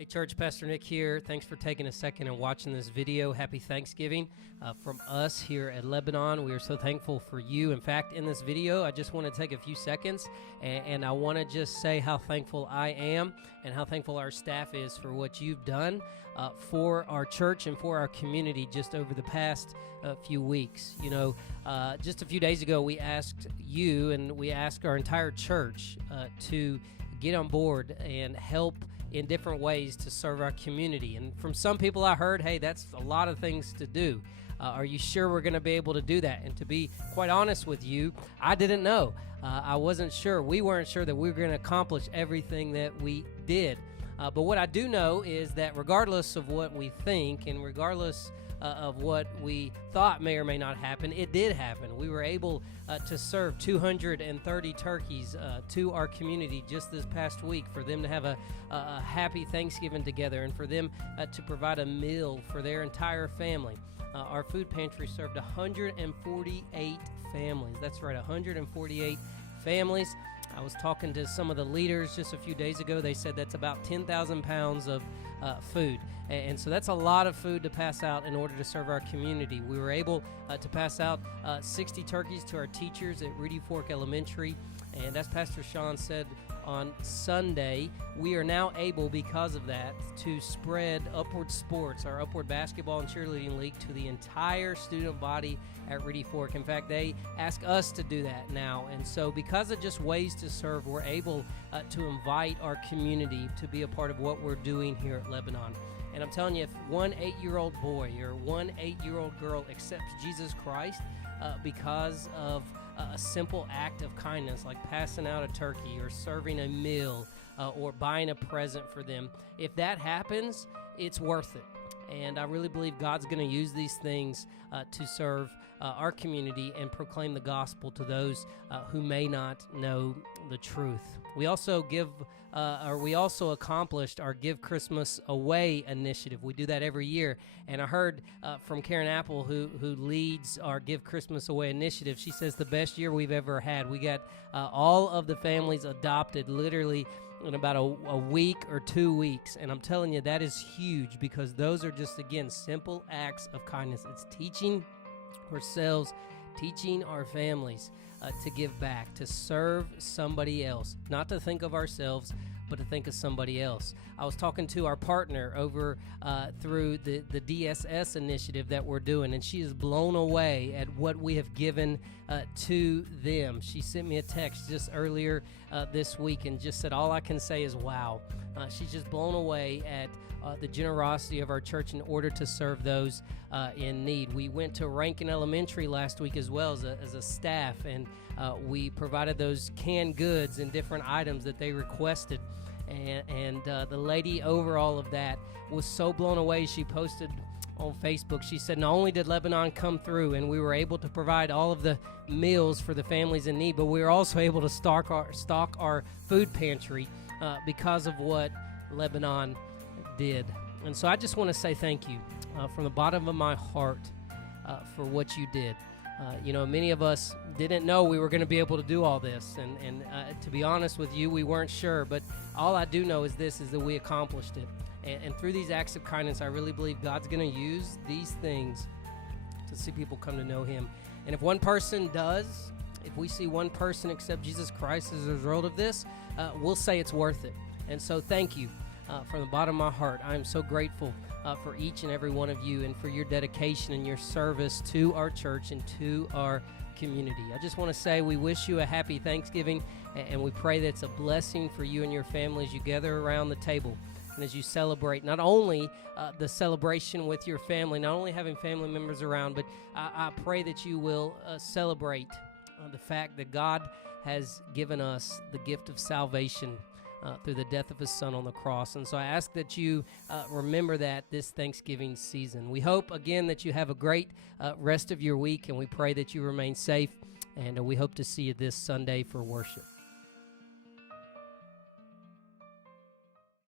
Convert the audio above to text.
Hey church, Pastor Nick here. Thanks for taking a second and watching this video. Happy Thanksgiving from us here at Lebanon. We are so thankful for you. In fact, in this video, I just want to take a few seconds and I want to just say how thankful I am and how thankful our staff is for what you've done for our church and for our community just over the past few weeks. You know, just a few days ago, we asked you and we asked our entire church to get on board and help in different ways to serve our community. And from some people I heard, hey, that's a lot of things to do. Are you sure we're going to be able to do that? And to be quite honest with you, I didn't know. I wasn't sure. We weren't sure that we were going to accomplish everything that we did. But what I do know is that regardless of what we think and regardless of what we thought may or may not happen, it did happen. We were able to serve 230 turkeys to our community just this past week, for them to have a happy Thanksgiving together and for them to provide a meal for their entire family. Our food pantry served 148 families. That's right, 148 families. I was talking to some of the leaders just a few days ago. They said that's about 10,000 pounds of food. And so that's a lot of food to pass out in order to serve our community. We were able to pass out 60 turkeys to our teachers at Reedy Fork Elementary. And as Pastor Sean said on Sunday, we are now able, because of that, to spread Upward Sports, our Upward Basketball and Cheerleading League, to the entire student body at Reedy Fork. In fact, they ask us to do that now. And so because of just ways to serve, we're able to invite our community to be a part of what we're doing here at Lebanon. And I'm telling you, if one 8-year-old boy or one 8-year-old girl accepts Jesus Christ because of a simple act of kindness, like passing out a turkey or serving a meal or buying a present for them, if that happens, it's worth it. And I really believe God's going to use these things to serve our community and proclaim the gospel to those who may not know the truth. We also accomplished our Give Christmas Away initiative. We do that every year. And I heard from Karen Apple, who leads our Give Christmas Away initiative. She says the best year we've ever had. We got all of the families adopted literally in about a week or 2 weeks. And I'm telling you, that is huge, because those are just, again, simple acts of kindness. It's teaching ourselves, teaching our families to give back, to serve somebody else, not to think of ourselves, but to think of somebody else. I was talking to our partner over through the DSS initiative that we're doing, and she is blown away at what we have given to them. She sent me a text just earlier this week and just said, all I can say is wow. She's just blown away at the generosity of our church in order to serve those in need. We went to Rankin Elementary last week as well as a staff, and we provided those canned goods and different items that they requested. And the lady over all of that was so blown away. She posted on Facebook, she said, not only did Lebanon come through and we were able to provide all of the meals for the families in need, but we were also able to stock our food pantry because of what Lebanon did. And so I just want to say thank you from the bottom of my heart for what you did. You know, many of us didn't know we were going to be able to do all this. And to be honest with you, we weren't sure. But all I do know is this, is that we accomplished it. And through these acts of kindness, I really believe God's going to use these things to see people come to know Him. And if one person does, if we see one person accept Jesus Christ as a result of this, we'll say it's worth it. And so thank you from the bottom of my heart. I am so grateful for each and every one of you and for your dedication and your service to our church and to our community. I just want to say we wish you a happy Thanksgiving, and we pray that it's a blessing for you and your family as you gather around the table and as you celebrate not only the celebration with your family, not only having family members around, but I pray that you will celebrate the fact that God has given us the gift of salvation through the death of His Son on the cross. And so I ask that you remember that this Thanksgiving season. We hope, again, that you have a great rest of your week, and we pray that you remain safe, and we hope to see you this Sunday for worship.